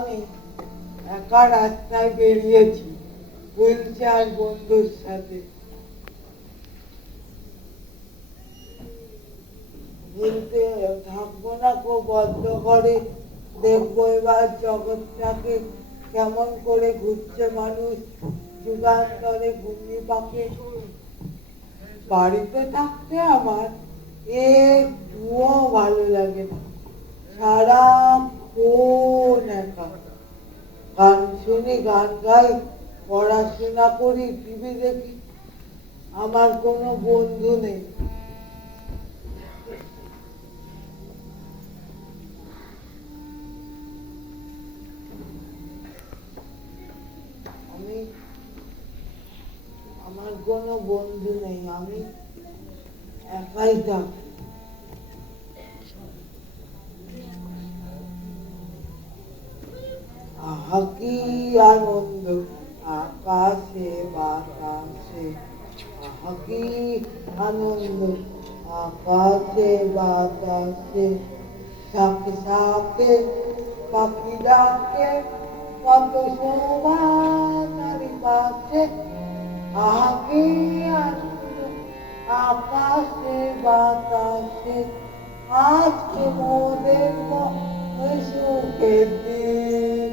আমি একা রাস্তায় বেরিয়েছি হুইলচেয়ার বন্ধুর সাথে। বলতে থাকবো না, খুব বদ্ধ করে দেখবো এবার জগৎটাকে কেমন করে ঘুরছে মানুষ, যুগান্তরে ঘূর্ণি পাকে। বাড়িতে থাকতে আমার একটুও ভালো লাগে না, সারাক্ষণ একা। গান শুনি, গান গাই, পড়াশোনা করি, টিভি দেখি, আমার কোনো বন্ধু নেই। আমার কোনো বন্ধু নেই, আমি একাই থাকি। আহা কি আনন্দ আকাশে বাতাসে, আহা কি আনন্দ আকাশে বাতাসে, শাকে শাকে পাখি ডাকে, কত শোভা চারিপাশে। আহা কি আনন্দ আকাশে বাতাসে, আজকে মোদের সুখের দিন,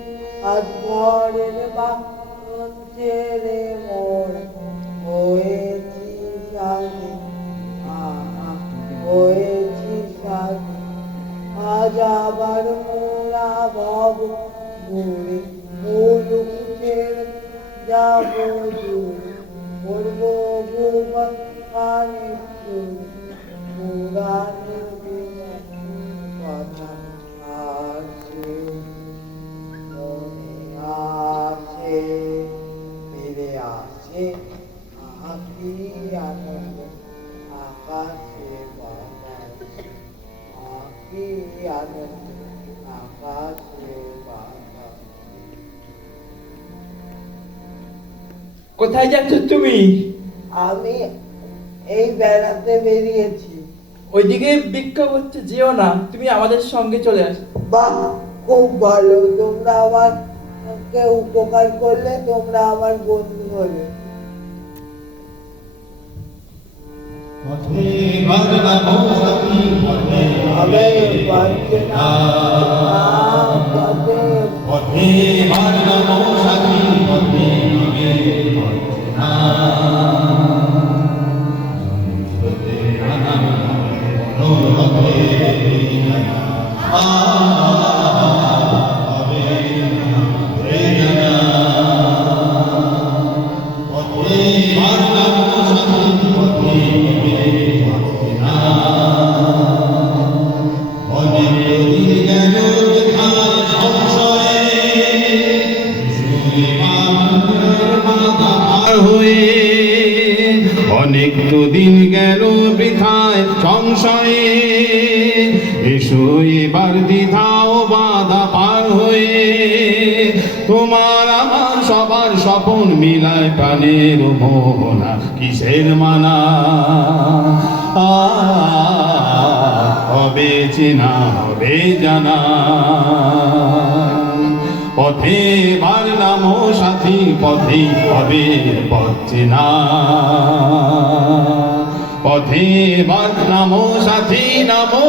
আজ ঘরের বাসন ছেড়ে মোর হয়েছি স্বাধীন। আহা হয়েছি স্বাধীন, আজ আবার মোরা ভব ঘুরে মুলুক ছেড়ে যাবো দূরে, করবো ভুবন কানে পুরাণের কথা আছে মনে আছে, ফিরে আসে। আহা কি আনন্দ আকাশে বাতাসে, আহা কি আনন্দ আকাশে বাতাসে। কোথায় যাচ্ছ তুমি? আমি এই বেড়াতে বেরিয়েছি। ওইদিকে বিক্ষোভ হচ্ছে, যেও না, তুমি আমাদের সঙ্গে চলে আসো। বাহ, খুব ভালো, তোমরা আমাকে উপকার করলে, তোমরা আমার বন্ধু হলে। অনেক তো দিন গেল বৃথায় সংশয়ে, এসো এবার দ্বিধাও বাধা পার হয়ে, তোমার আমার সবার স্বপন মিলায় প্রাণের মোহনা কিসের মানা। হবে চেনা হবে জানা, পথে বার নামো সাথী, পথে হবে পথ চেনা, পথে বার নামো সাথী, নামো